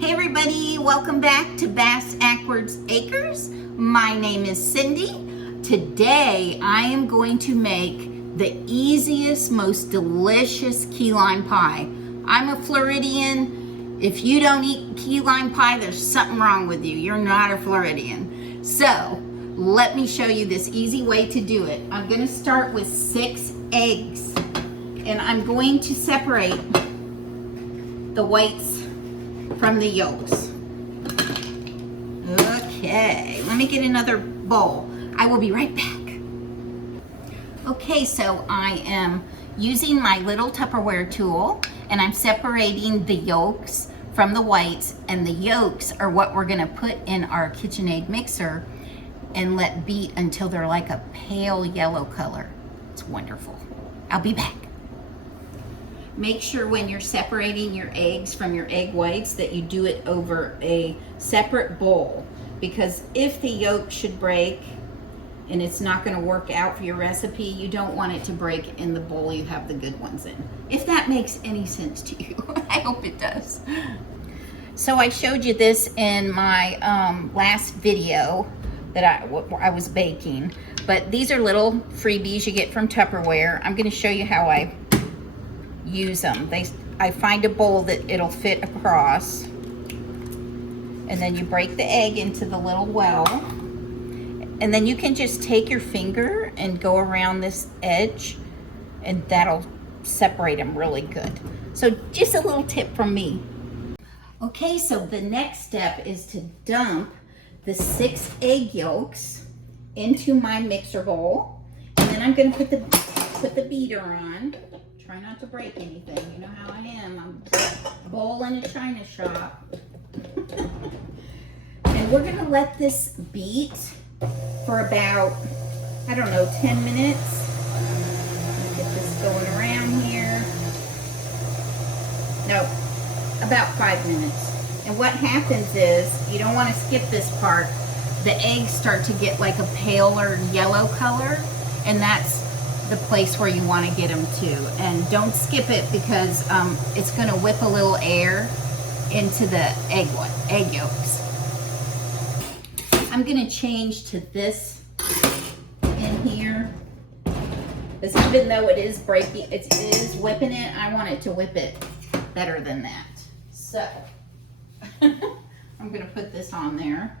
Hey everybody, welcome back to Bass Ackwards Acres. My name is Cindy. Today I am going to make the easiest, most delicious key lime pie. I'm a Floridian. If you don't eat key lime pie, there's something wrong with you. You're not a Floridian. So let me show you this easy way to do it. I'm going to start with 6 eggs and I'm going to separate the whites from the yolks. Okay, let me get another bowl. I will be right back. Okay, so I am using my little Tupperware tool and I'm separating the yolks from the whites, and the yolks are what we're gonna put in our KitchenAid mixer and let beat until they're like a pale yellow color. It's wonderful. I'll be back. Make sure when you're separating your eggs from your egg whites that you do it over a separate bowl, because if the yolk should break and it's not going to work out for your recipe, you don't want it to break in the bowl you have the good ones in. If that makes any sense to you. I hope it does. So I showed you this in my last video that I was baking, but these are little freebies you get from Tupperware. I'm going to show you how I use them. I find a bowl that it'll fit across, and then you break the egg into the little well, and then you can just take your finger and go around this edge and that'll separate them really good. So just a little tip from me. Okay, so the next step is to dump the 6 egg yolks into my mixer bowl, and then I'm going to put the beater on. Try not to break anything. You know how I am. I'm a bowl in a china shop. And we're gonna let this beat for about, I don't know, 10 minutes. Let me get this going around here. No, about 5 minutes. And what happens is, you don't want to skip this part. The eggs start to get like a paler yellow color, and that's the place where you want to get them to. And don't skip it, because it's going to whip a little air into the egg yolks. I'm going to change to this in here, because even though it is breaking, it is whipping it, I want it to whip it better than that. So I'm going to put this on there,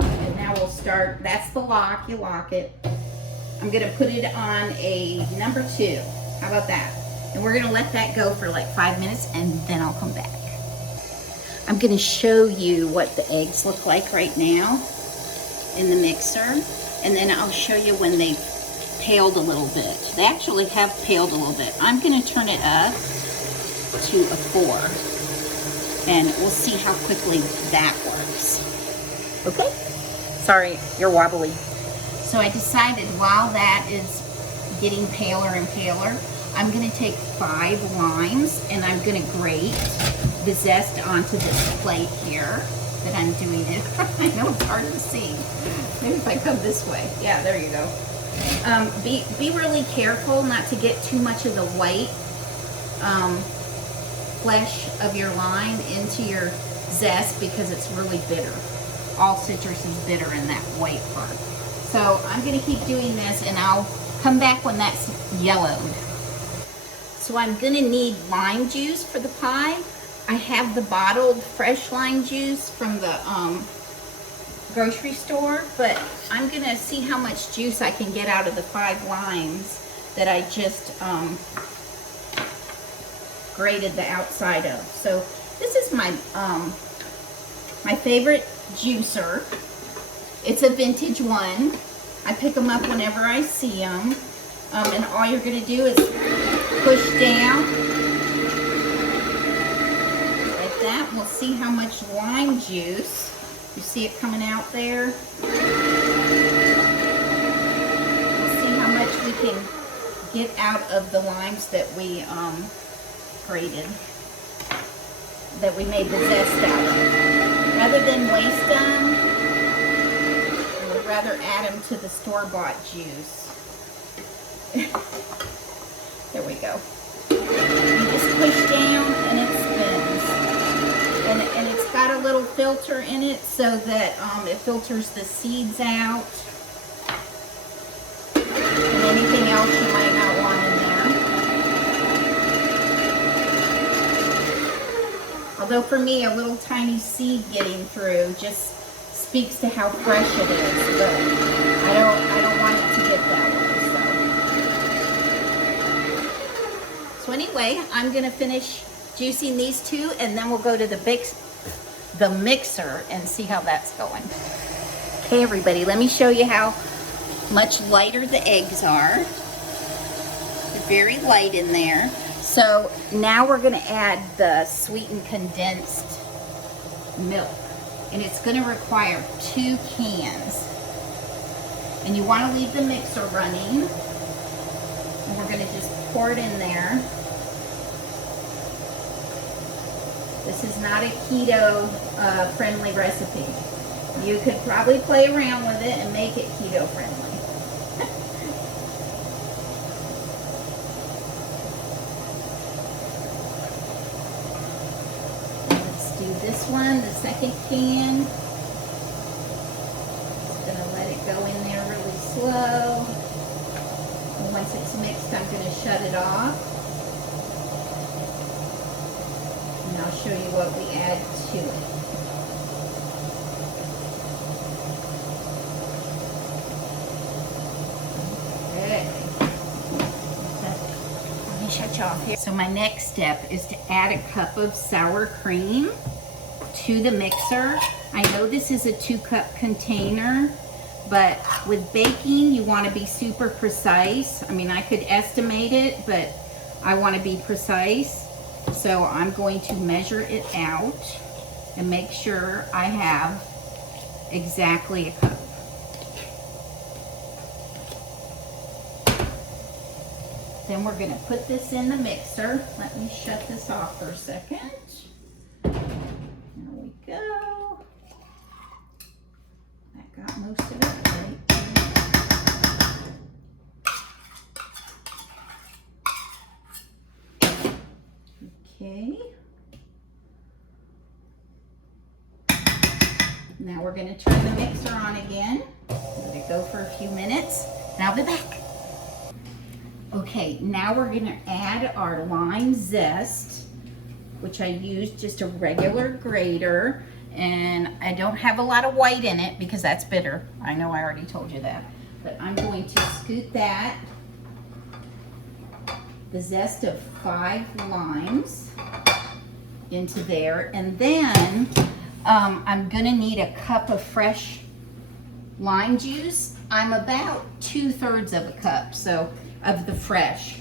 and now we'll start. That's the lock. You lock it. I'm gonna put it on a number 2. How about that? And we're gonna let that go for like 5 minutes, and then I'll come back. I'm gonna show you what the eggs look like right now in the mixer, and then I'll show you when they've paled a little bit. They actually have paled a little bit. I'm gonna turn it up to a 4, and we'll see how quickly that works. Okay? Sorry, you're wobbly. So I decided while that is getting paler and paler, I'm going to take 5 limes and I'm going to grate the zest onto this plate here that I'm doing it. I know it's hard to see. Maybe if I come this way. Yeah, there you go. Be really careful not to get too much of the white flesh of your lime into your zest, because it's really bitter. All citrus is bitter in that white part. So I'm going to keep doing this, and I'll come back when that's yellowed. So I'm going to need lime juice for the pie. I have the bottled fresh lime juice from the grocery store, but I'm going to see how much juice I can get out of the 5 limes that I just grated the outside of. So this is my favorite juicer. It's a vintage one. I pick them up whenever I see them. And all you're going to do is push down like that. We'll see how much lime juice. You see it coming out there? We'll see how much we can get out of the limes that we grated, that we made the zest out of. Rather than waste them, rather add them to the store-bought juice. There we go. You just push down and it spins. filter in it so that it filters the seeds out and anything else you might not want in there. Although for me, a little tiny seed getting through just speaks to how fresh it is, but I don't want it to get that way. So anyway, I'm gonna finish juicing these two, and then we'll go to the mixer and see how that's going. Okay, everybody, let me show you how much lighter the eggs are. They're very light in there. So now we're gonna add the sweetened condensed milk, and it's gonna require 2 cans. And you wanna leave the mixer running, and we're gonna just pour it in there. This is not a keto friendly recipe. You could probably play around with it and make it keto friendly. Let's do this one, the second can. Just gonna let it go in there really slow. And once it's mixed, I'm gonna shut it off. And I'll show you what we add to it. Okay. Let me shut you off here. So my next step is to add a cup of sour cream to the mixer. I know this is a 2-cup container, but with baking, you want to be super precise. I mean, I could estimate it, but I want to be precise. So I'm going to measure it out and make sure I have exactly a cup. Then we're going to put this in the mixer. Let me shut this off for a second. There we go. That got most of it right. Okay. Now we're going to turn the mixer on again. Let it go for a few minutes, and I'll be back. Okay, now we're going to add our lime zest, which I used just a regular grater, and I don't have a lot of white in it because that's bitter. I know I already told you that, but I'm going to scoot that, the zest of 5 limes into there, and then I'm gonna need a cup of fresh lime juice. I'm about 2/3 of a cup, so of the fresh.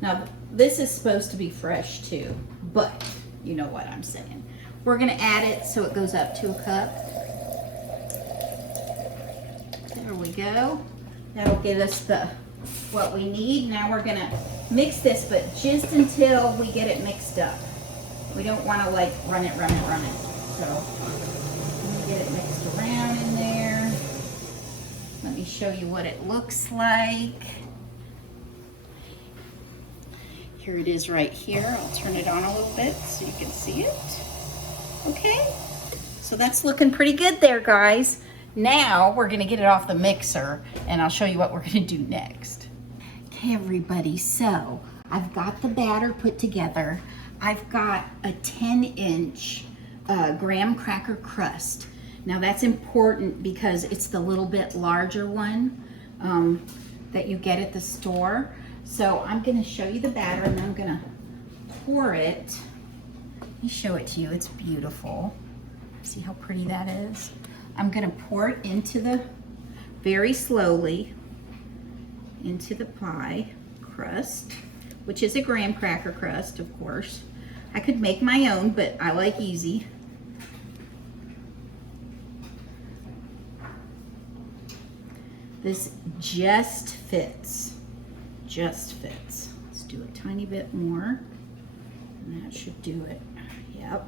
Now this is supposed to be fresh too, but you know what I'm saying. We're gonna add it so it goes up to a cup. There we go. That'll give us what we need. Now we're gonna mix this, but just until we get it mixed up. We don't want to like run it. So let me get it mixed around in there. Let me show you what it looks like. Here it is right here. I'll turn it on a little bit so you can see it. Okay, so that's looking pretty good there, guys. Now we're gonna get it off the mixer and I'll show you what we're gonna do next. Okay, everybody, so I've got the batter put together. I've got a 10-inch Graham Cracker Crust. Now that's important because it's the little bit larger one that you get at the store. So I'm gonna show you the batter and then I'm gonna pour it. Let me show it to you, it's beautiful. See how pretty that is? I'm gonna pour it very slowly into the pie crust, which is a Graham Cracker Crust, of course. I could make my own, but I like easy. This just fits. Just fits. Let's do a tiny bit more. And that should do it. Yep.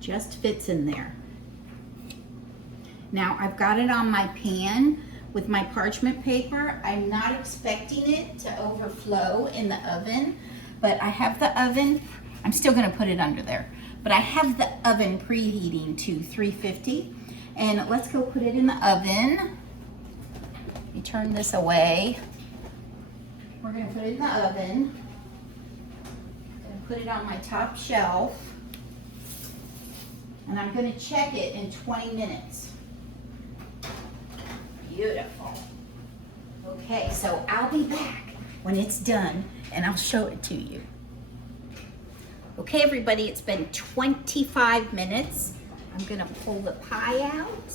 Just fits in there. Now I've got it on my pan with my parchment paper. I'm not expecting it to overflow in the oven, but I have the oven. I'm still gonna put it under there, but I have the oven preheating to 350. And let's go put it in the oven. You turn this away. We're gonna put it in the oven. I'm gonna put it on my top shelf. And I'm gonna check it in 20 minutes. Beautiful. Okay, so I'll be back when it's done and I'll show it to you. Okay, everybody, it's been 25 minutes. I'm gonna pull the pie out.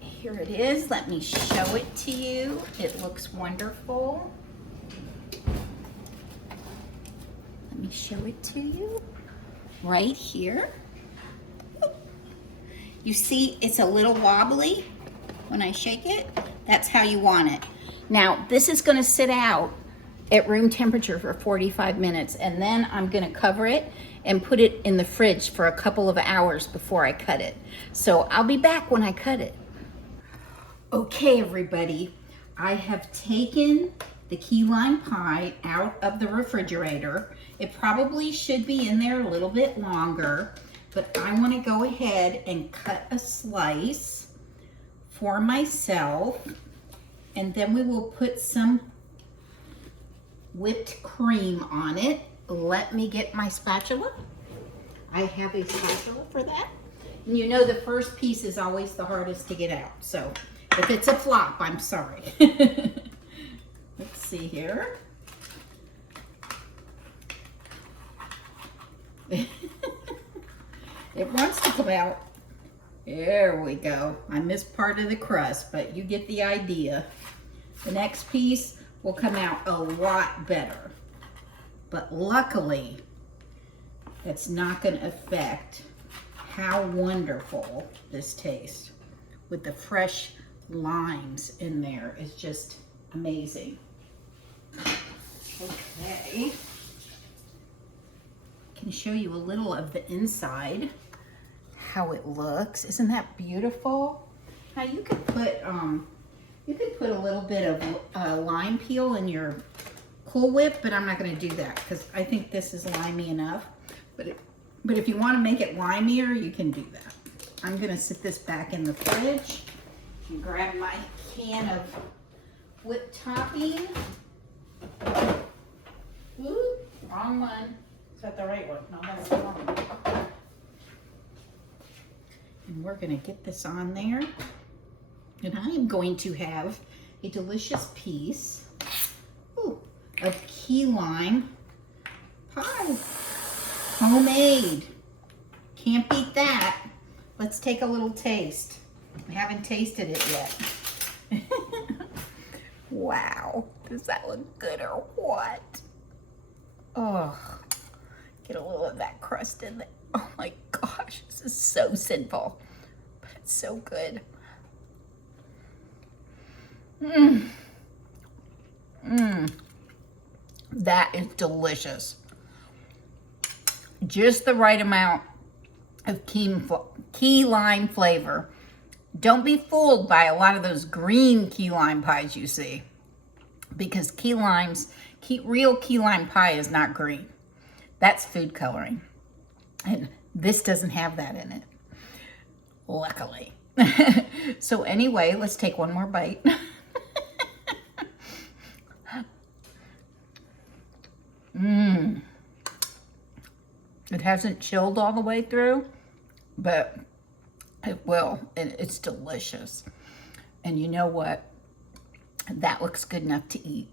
Here it is. Let me show it to you. It looks wonderful. Let me show it to you. Right here. You see it's a little wobbly when I shake it. That's how you want it. Now, this is gonna sit out at room temperature for 45 minutes, and then I'm gonna cover it and put it in the fridge for a couple of hours before I cut it. So I'll be back when I cut it. Okay, everybody, I have taken the key lime pie out of the refrigerator. It probably should be in there a little bit longer, but I want to go ahead and cut a slice for myself, and then we will put some whipped cream on it. Let me get my spatula. I have a spatula for that. And you know the first piece is always the hardest to get out, so if it's a flop, I'm sorry. Let's see here. It wants to come out. There we go. I missed part of the crust, but you get the idea. The next piece will come out a lot better. But luckily, it's not going to affect how wonderful this tastes. With the fresh limes in there, it's just amazing. Okay. I can show you a little of the inside, how it looks. Isn't that beautiful? Now you could put a little bit of lime peel in your Cool Whip, but I'm not going to do that because I think this is limey enough. But if you want to make it limier, you can do that. I'm going to sit this back in the fridge and grab my can of whipped topping. Ooh, wrong one. Is that the right one? No, that's the wrong one. And we're going to get this on there. And I am going to have a delicious piece of key lime pie. Homemade. Can't beat that. Let's take a little taste. I haven't tasted it yet. Wow. Does that look good or what? Oh, get a little of that crust in there. Oh my gosh, this is so sinful, but it's so good. Mmm. Mmm. That is delicious. Just the right amount of key lime flavor. Don't be fooled by a lot of those green key lime pies you see, because real key lime pie is not green. That's food coloring. And this doesn't have that in it, luckily. So anyway, let's take one more bite. Mmm. It hasn't chilled all the way through, but it will, and it's delicious. And you know what? That looks good enough to eat.